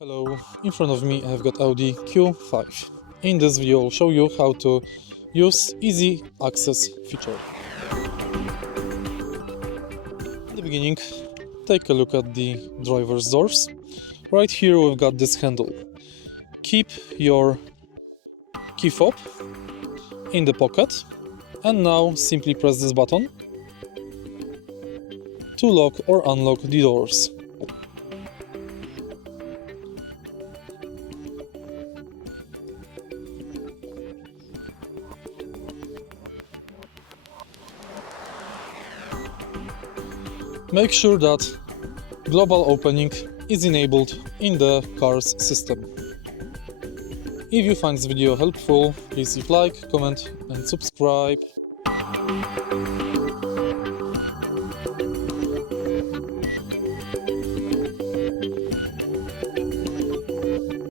Hello, in front of me I've got AUDI Q5. In this video I'll show you how to use easy access feature. In the beginning, take a look at the driver's doors. Right here we've got this handle. Keep your key fob in the pocket and now simply press this button to lock or unlock the doors. Make sure that global opening is enabled in the car's system. If you find this video helpful, please leave like, comment and subscribe.